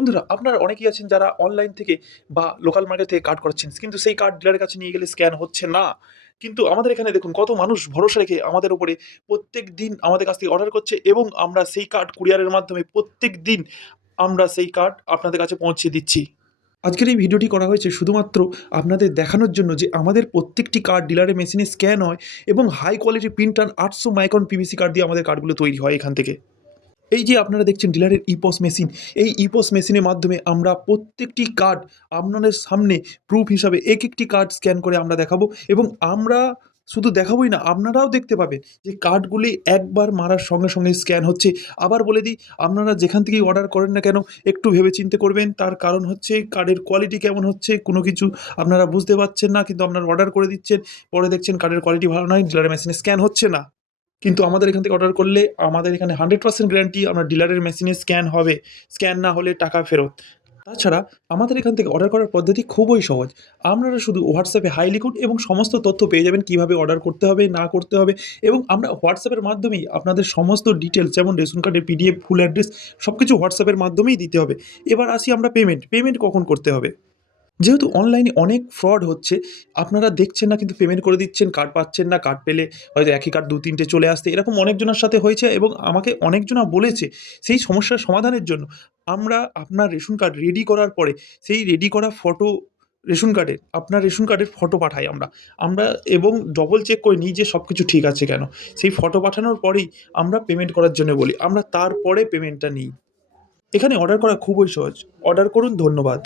বন্ধুরা, আপনারা অনেকেই আছেন যারা অনলাইন থেকে বা লোকাল মার্কেট থেকে কার্ড করাচ্ছেন। কিন্তু সেই কার্ড ডিলারের কাছে নিয়ে গেলে স্ক্যান হচ্ছে না। কিন্তু আমাদের এখানে দেখুন কত মানুষ ভরসা রেখে আমাদের উপরে প্রত্যেকদিন আমাদের কাছ থেকে অর্ডার করছে এবং আমরা সেই কার্ড কুরিয়ারের মাধ্যমে প্রত্যেকদিন আমরা সেই কার্ড আপনাদের কাছে পৌঁছে দিচ্ছি। আজকের এই ভিডিওটি করা হয়েছে শুধুমাত্র আপনাদের দেখানোর জন্য যে আমাদের প্রত্যেকটি কার্ড ডিলারের মেশিনে স্ক্যান হয় এবং high quality print and 800 micron PVC card দিয়ে আমাদের কার্ডগুলো তৈরি হয় এখান থেকে। এই যে আপনারা দেখছেন ডিলারের ইপস মেশিন, এই ইপস মেশিনের মাধ্যমে আমরা প্রত্যেকটি কার্ড আপনাদের সামনে প্রুফ হিসাবে একটি কার্ড স্ক্যান করে আমরা দেখাবো এবং আমরা শুধু দেখাবোই না, আপনারাও দেখতে পাবেন যে কার্ডগুলি একবার মারার সঙ্গে সঙ্গে স্ক্যান হচ্ছে। আবার বলে দিই, আপনারা যেখান থেকেই অর্ডার করেন না কেন একটু ভেবেচিন্তে করবেন। তার কারণ হচ্ছে কার্ডের কোয়ালিটি কেমন হচ্ছে, কোনো কিছু আপনারা বুঝতে পারছেন না কিন্তু আপনারা অর্ডার করে দিচ্ছেন, পরে দেখছেন কার্ডের কোয়ালিটি ভালো নয়, ডিলারের মেশিনে স্ক্যান হচ্ছে না। কিন্তু আমাদের এখান থেকে অর্ডার করলে আমাদের এখানে 100% গ্যারান্টি আপনার ডিলারের মেশিনে স্ক্যান হবে। স্ক্যান না হলে টাকা ফেরত। তাছাড়া আমাদের এখান থেকে অর্ডার করার পদ্ধতি খুবই সহজ। আপনারা শুধু হোয়াটসঅ্যাপে হাই লিখুন এবং সমস্ত তথ্য পেয়ে যাবেন কীভাবে অর্ডার করতে হবে, না করতে হবে এবং আমরা হোয়াটসঅ্যাপের মাধ্যমেই আপনাদের সমস্ত ডিটেলস যেমন রেশন কার্ডের পিডিএফ, ফুল অ্যাড্রেস সব কিছু হোয়াটসঅ্যাপের মাধ্যমেই দিতে হবে। এবার আসি আমরা পেমেন্ট কখন করতে হবে? যেহেতু অনলাইনে অনেক ফ্রড হচ্ছে, আপনারা দেখছেন না কিন্তু পেমেন্ট করে দিচ্ছেন, কার্ড পাচ্ছেন না, কার্ড পেলে হয়তো একই কার্ড ২-৩ টে চলে আসতে, এরকম অনেকজনের সাথে হয়েছে এবং আমাকে অনেকজনা বলেছে। সেই সমস্যার সমাধানের জন্য আমরা আপনার রেশন কার্ড রেডি করার পরে সেই রেডি করা ফটো আপনার রেশন কার্ডের ফটো পাঠাই আমরা। আমরা এবং ডবল চেক করে নিই যে সব কিছু ঠিক আছে কেন। সেই ফটো পাঠানোর পরেই আমরা পেমেন্ট করার জন্য বলি। আমরা তারপরে পেমেন্টটা নিই। এখানে অর্ডার করা খুবই সহজ। অর্ডার করুন, ধন্যবাদ।